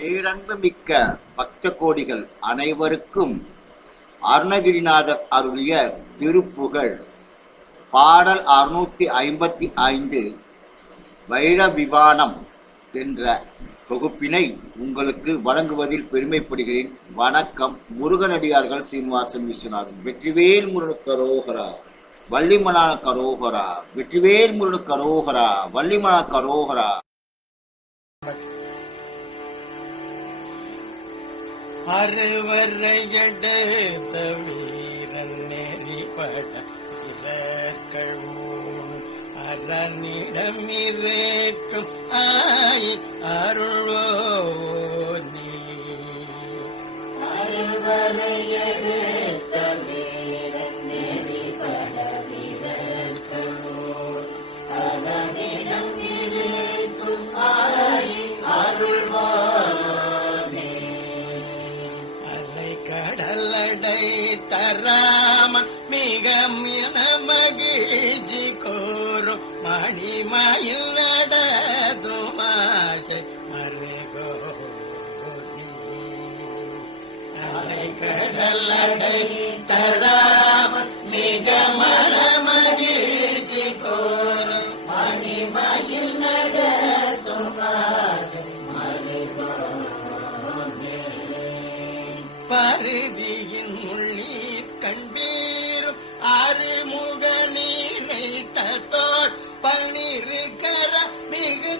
பேரன்பு மிக்க பக்த கோடிகள் அனைவருக்கும் அருணகிரிநாதர் அருளிய திருப்புகழ். பாடல் அறுநூத்தி ஐம்பத்தி ஐந்து வைர விவானம் என்ற தொகுப்பினை உங்களுக்கு வழங்குவதில் பெருமைப்படுகிறேன். வணக்கம். முருகனடியார்கள் சீனிவாசன் விஸ்வநாதன். வெற்றிவேல் முருகன் கரோகரா வள்ளிமலான கரோகரா. வெற்றிவேல் முருகன் கரோகரா வள்ளிமலான கரோகரா. அறுவரையெடுத்த வீரன் நெறிபட இறக்கழும் அரணிடமிரேற்றும் ஆய் அருளோ நீ. அறுவரையெடுத்த கடலடை தராமன் மிகம் என மகிழ்ச்சி கோரும் மணிமயில் நடதுமாசை மருகோ அலை கடலடை தராமன் மிகம் அருதியின் முள்ளீர் கண்பீரும் அருமுக நீரை தத்தோட் பன்னிருக்கர மிகு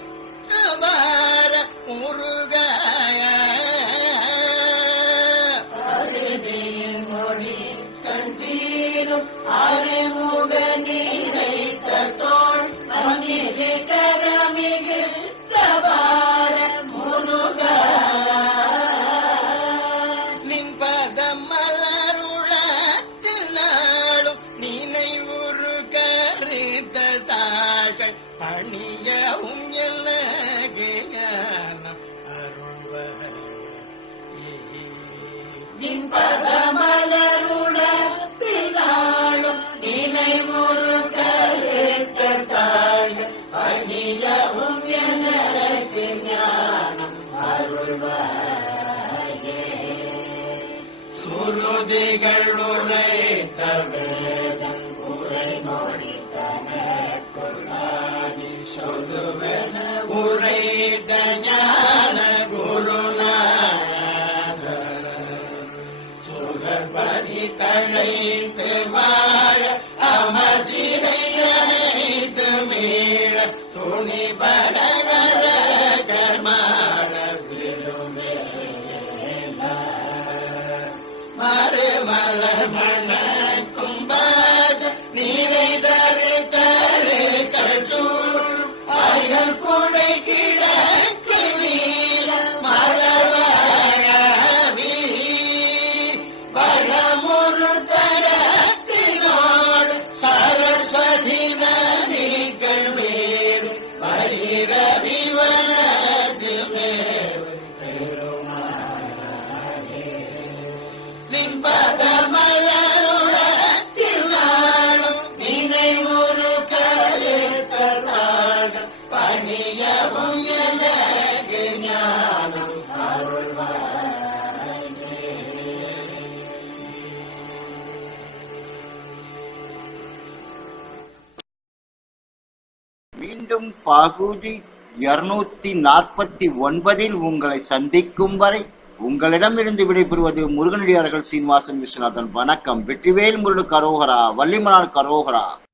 தவார முருகாய மொழி கண்பீரும் அருள்வாய் சுருதிகள் உரைத்த வேதம் உரை மொழித்தனி சொல்லுவன உரைத்த ஞான குருநாத சுகர்பதி தழைத்து Bye-bye. மீண்டும் பகுதி இருநூத்தி நாற்பத்தி ஒன்பதில் உங்களை சந்திக்கும் வரை உங்களிடமிருந்து விடைபெறுவது முருகனடியார்கள் சீனிவாசன் விஸ்வநாதன். வணக்கம். வெற்றிவேல் முருடு கரோகரா வள்ளிமலார் கரோகரா.